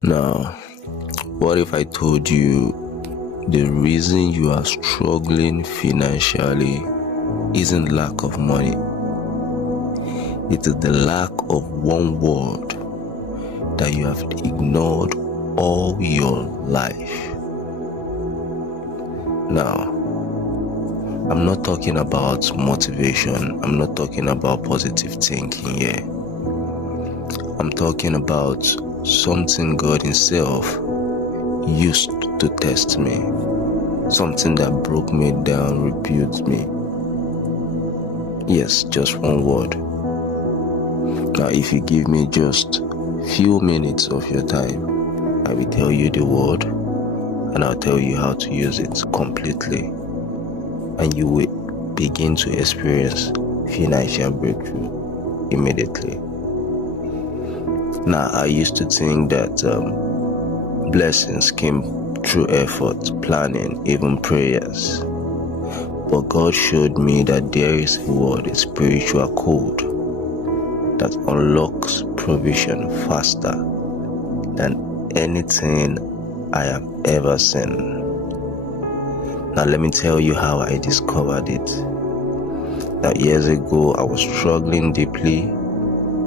Now, what if I told you the reason you are struggling financially isn't lack of money? It is the lack of one word that you have ignored all your life. Now, I'm not talking about motivation. I'm not talking about positive thinking here. I'm talking about something God Himself used to test me. Something that broke me down, rebuked me. Yes, just one word. Now, if you give me just few minutes of your time, I will tell you the word and I'll tell you how to use it completely. And you will begin to experience financial breakthrough immediately. Now, I used to think that blessings came through effort, planning, even prayers. But God showed me that there is a word, a spiritual code that unlocks provision faster than anything I have ever seen. Now let me tell you how I discovered it. Now years ago, I was struggling deeply.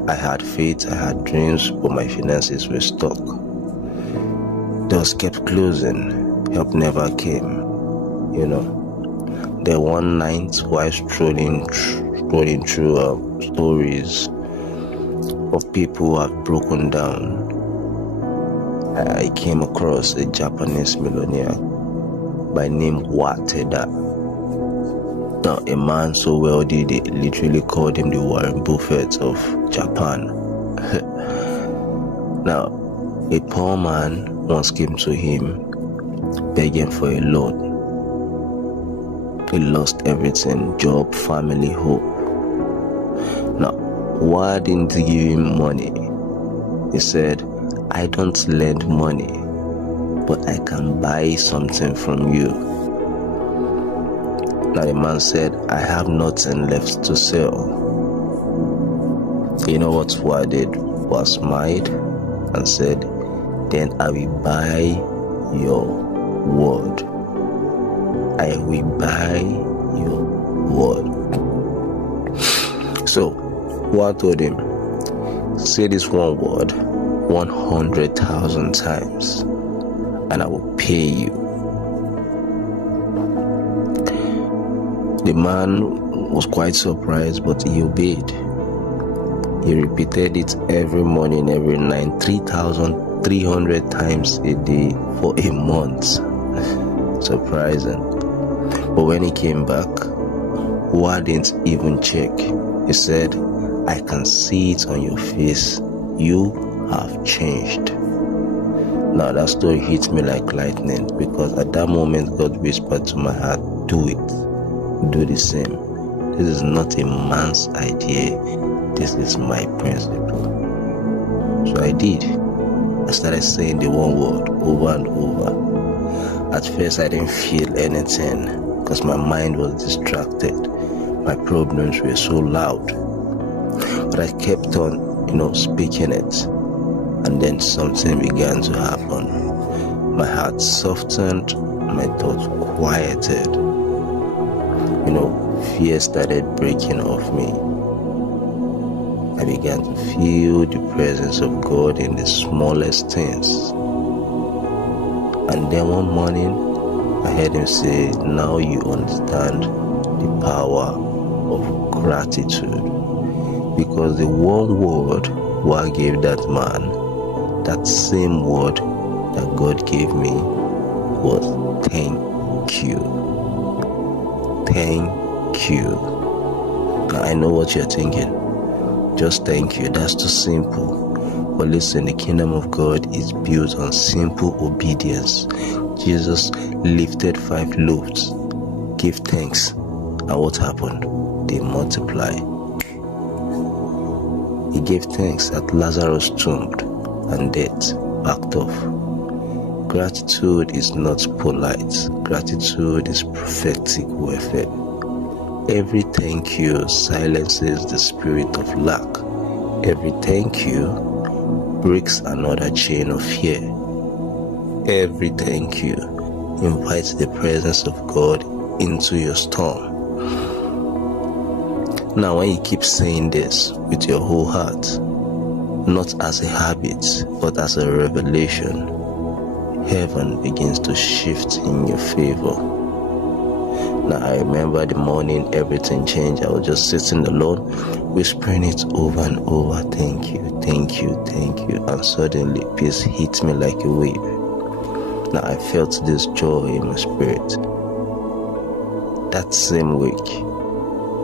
I had faith, I had dreams, but my finances were stuck. Doors kept closing, help never came, Then one night, while strolling through stories of people who have broken down, I came across a Japanese millionaire by name Wateda. Now, a man so wealthy, they literally called him the Warren Buffett of Japan. Now, a poor man once came to him begging for a loan. He lost everything, job, family, hope. Now, why didn't he give him money? He said, I don't lend money, but I can buy something from you. Now the man said, I have nothing left to sell. You know what I did? Was smiled and said, then I will buy your word. I will buy your word. So, what I told him, say this one word 100,000 times and I will pay you. The man was quite surprised, but he obeyed. He repeated it every morning, every night, 3,300 times a day for a month. Surprising. But when he came back, Wa didn't even check. He said, I can see it on your face. You have changed. Now that story hit me like lightning, because at that moment God whispered to my heart, do it. Do the same. This is not a man's idea. This is my principle. So I did. I started saying the one word over and over. At first I didn't feel anything because my mind was distracted. My problems were so loud. But I kept on, speaking it. And then something began to happen. My heart softened, my thoughts quieted. Fear started breaking off me. I began to feel the presence of God in the smallest things. And then one morning, I heard him say, now you understand the power of gratitude. Because the one word God gave that man, that same word that God gave me was thank you. Thank you. Now I know what you're thinking. Just thank you. That's too simple. But listen, the kingdom of God is built on simple obedience. Jesus lifted 5 loaves, gave thanks, and what happened? They multiplied. He gave thanks at Lazarus' tomb, and death backed off. Gratitude is not polite. Gratitude is prophetic warfare. Every thank you silences the spirit of lack. Every thank you breaks another chain of fear. Every thank you invites the presence of God into your storm. Now, when you keep saying this with your whole heart, not as a habit, but as a revelation, heaven begins to shift in your favor. Now, I remember the morning everything changed. I was just sitting alone, whispering it over and over, thank you, thank you, thank you. And suddenly, peace hit me like a wave. Now, I felt this joy in my spirit. That same week,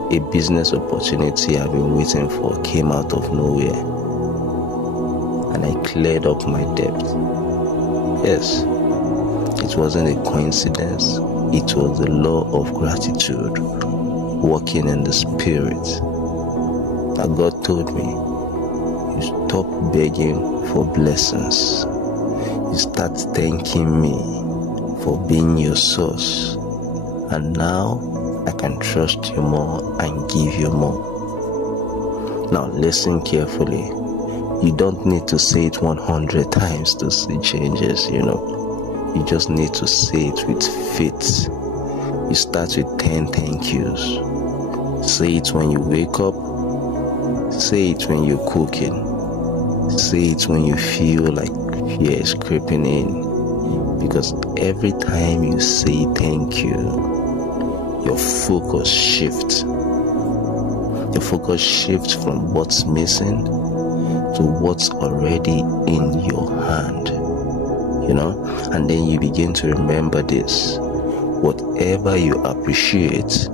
a business opportunity I've been waiting for came out of nowhere, and I cleared up my debt. Yes, it wasn't a coincidence. It was the law of gratitude working in the spirit. That God told me, you stop begging for blessings. You start thanking me for being your source. And now I can trust you more and give you more. Now listen carefully. You don't need to say it 100 times to see changes, You just need to say it with faith. You start with 10 thank yous. Say it when you wake up. Say it when you're cooking. Say it when you feel like fear is creeping in. Because every time you say thank you, your focus shifts. Your focus shifts from what's missing to what's already in your hand. And then you begin to remember this. Whatever you appreciate,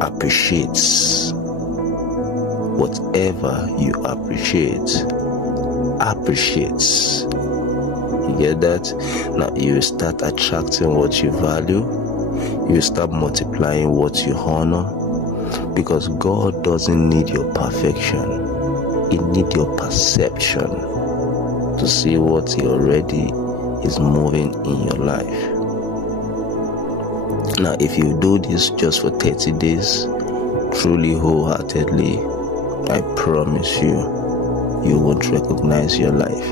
appreciates. Whatever you appreciate, appreciates. You get that? Now you start attracting what you value. You start multiplying what you honor, because God doesn't need your perfection. He needs your perception to see what He already is moving in your life. Now, if you do this just for 30 days, truly wholeheartedly, I promise you, you won't recognize your life.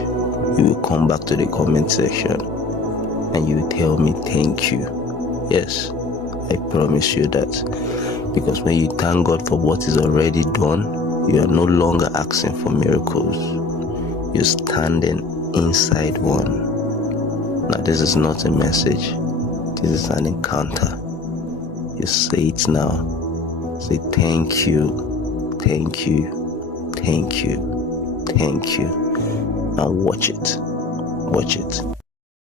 You will come back to the comment section and you will tell me thank you. Yes, I promise you that. Because when you thank God for what is already done, you are no longer asking for miracles. You're standing inside one. Now, this is not a message. This is an encounter. You say it now. Say thank you, thank you, thank you, thank you. And watch it. Watch it.